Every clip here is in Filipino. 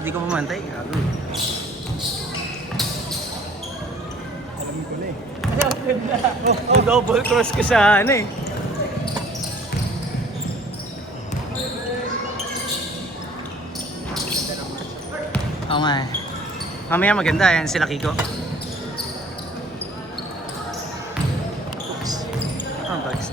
Hindi ko pumantay. Gago. Alam ko na eh. Double cross ko sa ano eh. Oo nga eh. Mamaya maganda yan sila Kiko. Oops. Ang bags.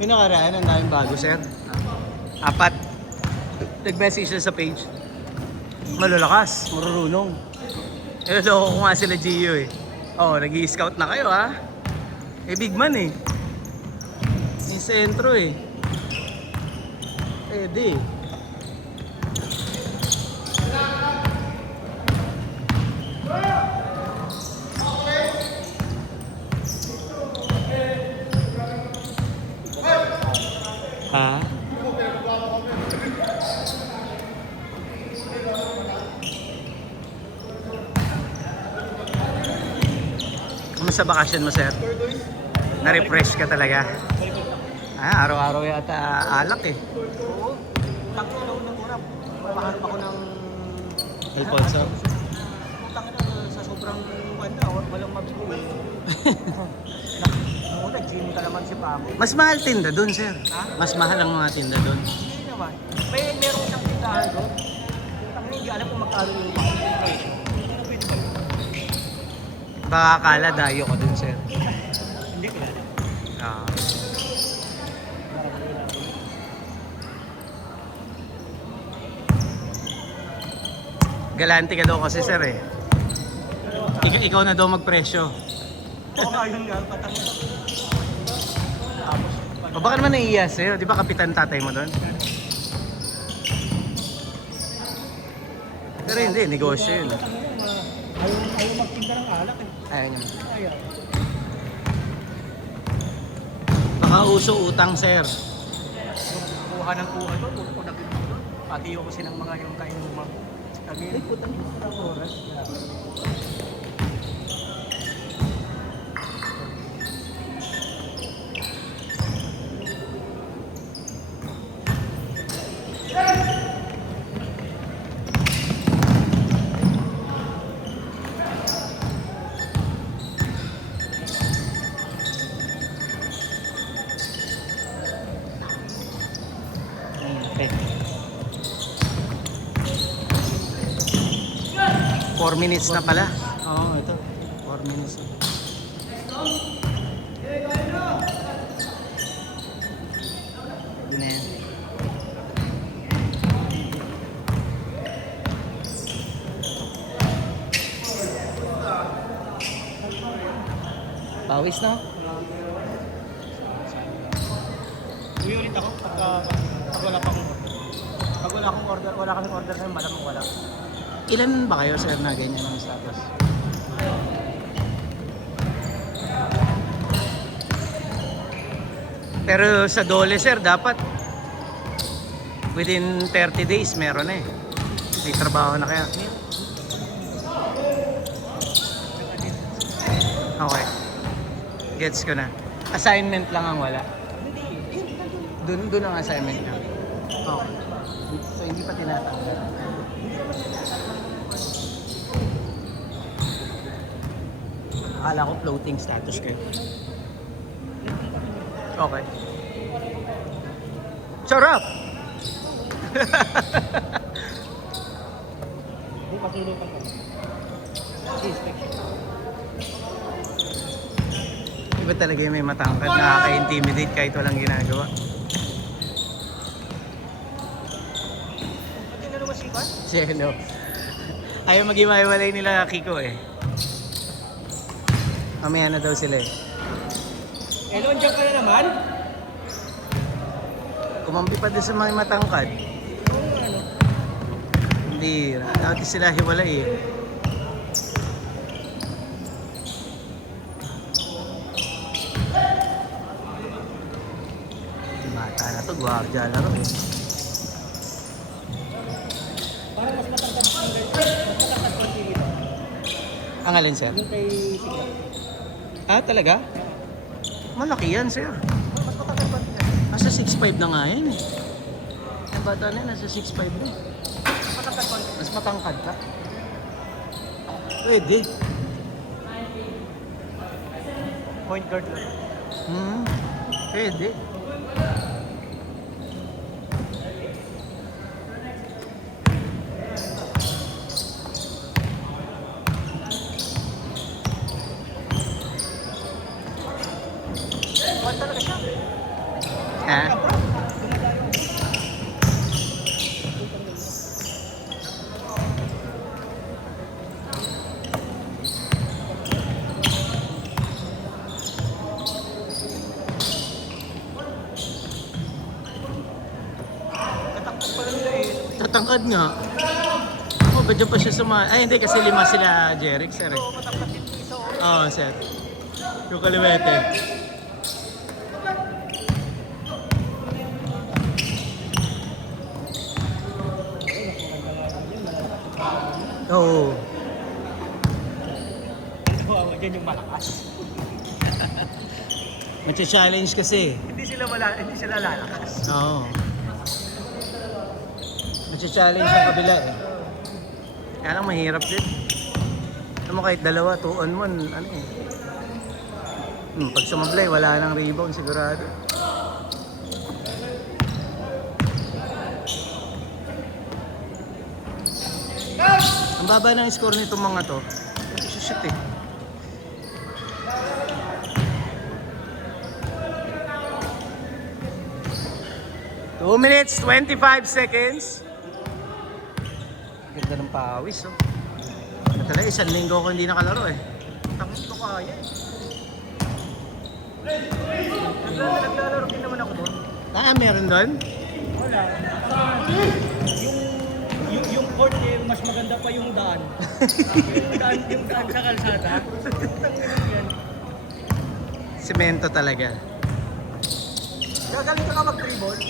Yung nakaraan, ang daming bago, sir. 4. Nag-message sila sa page. Malalakas, marurunong. Loko ko nga sila Gio eh. Oh, nag-i-scout na kayo ha. Eh, big man eh. Yung sentro eh. Pwede eh. Ha? Kamusta bakasyon mo, sir? Na-refresh ka talaga? Araw-araw yata alak eh. Oo. Takot na unang una. Papahanap ako ng... Alfonso? Takot na sa sobrang walang mabili. Nag-gym ka naman si Paco. Mas mahal tinda dun, sir. Ha? Mas mahal ang mga tinda dun. Hindi naman. Meron siyang tindahan doon. Hindi alam kung magkano yung price. Baka akala dayo ko dun, sir. Hindi ko alam. Ah. Galante ka daw kasi, sir eh. Ikaw na daw magpresyo. Oo, ayun nga. Patang. O baka naman naiiya sa'yo, di ba kapitan tatay mo doon? Pero hindi, negosyo yun. Ayaw magtinda ng alak eh. Ayaw niya. Ayaw. Baka uso utang, sir. Kuha ng kuha doon. Puro ko nabili ko doon. Pati yung kasi ng mga yung kainuman. Ay, putang ito ng oras. Okay. 4 minutes na pala. Oo, ito. 4 minutes na. Yun na yan. Pawis na. Uwi ulit ako pag wala pa akong order. Pag wala akong order, wala kaming order ngayon, malamang wala. Ilan ba kayo, sir, na ganyan ang status? Pero sa Dole, sir, dapat within 30 days meron na eh. May trabaho na kaya. Okay. Gets ko na. Assignment lang ang wala. Doon ang assignment niya. Okay. So hindi pa tinatanggal. Akala ko floating status kayo. Okay. Sarap! Hindi, patuloy pa kami. Iba talaga yung may matangkad, nakaka-intimidate kahit walang ginagawa. Pati na naman sikat? Sino? Ayaw mag-iwalay nila Kiko eh. Mamaya na daw sila eh. Elon, dyan ka na naman? Kumampi pa din sa mga matangkad. Ano? Hindi, dati sila hiwalay eh. Bata na to, gwardiya na rin. Parang mas matangkad ang mas matangkad konti dito. Ang alin, sir? Yung kay Sigla. Ah, talaga? Malaki yan, sir. Mas matangkad konti na. Nasa 6'5 na nga yan eh. Ang bata na yan, nasa 6'5 na. Mas matangkad konti. Mas matangkad ka. Pwede. Point guard lang. Pwede. Kuhan talaga siya. Ha? Katakot pala nila eh. Tatangkad nga. Oh, ba dyan pa siya Ay, hindi kasi 5 sila, Jeric, sir. Oo, matangkad din yung isa. Oo, sir. Yung kaliwete. Oo. Kawawa dyan yung malakas. Matcha-challenge kasi. Hindi sila lalakas. Oo. Matcha-challenge ang kabila eh. Kaya lang mahirap din. Alam mo kahit dalawa, 2 on 1, ano eh. Pag sumablay, wala nang rebound sigurado. Ang baba ng score nitong mga to. Shoot eh. Two minutes, 25 seconds. Ganda ng pawis, oh. Ano talaga, 1 linggo ko hindi nakalaro eh. Takot ko kaya eh. Naglalaro din naman ako doon. Ah, meron doon? Wala. Yung court eh, mas maganda pa yung daan. yung daan sa kalsada. Tangin yan. Semento talaga. Gagaling ka mag-dribble.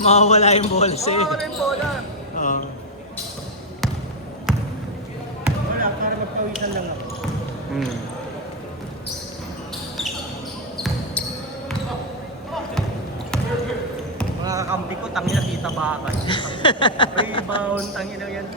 Mawawala yung bola sa'yo. Wala yung bola. Oo. Wala, para magpawisan lang ako. Mga kakampi ko, tangin na kita bakal. Rebound, tangin na yan.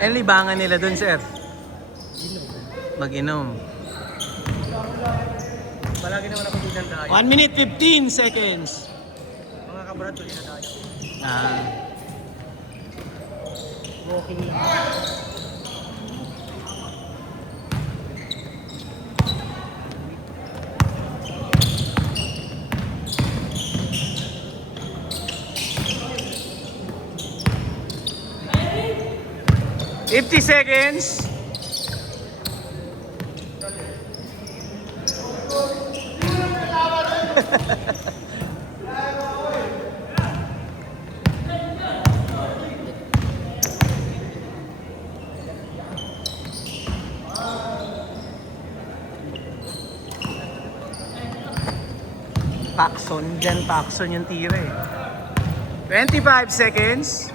Eh, libangan nila doon, sir. Mag-inom. Palagi naman ako din ng dayo. 1 minute, 15 seconds. Mga kabrad, tuloy na dayo. Ah, Walking lang. $50 seconds. Paxson, dyan Paxson yung tira eh. 25 seconds.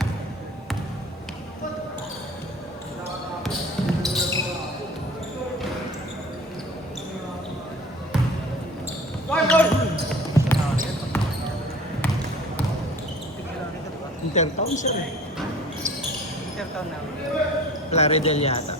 Intertown, sir. Intertown na. Plaridel yata.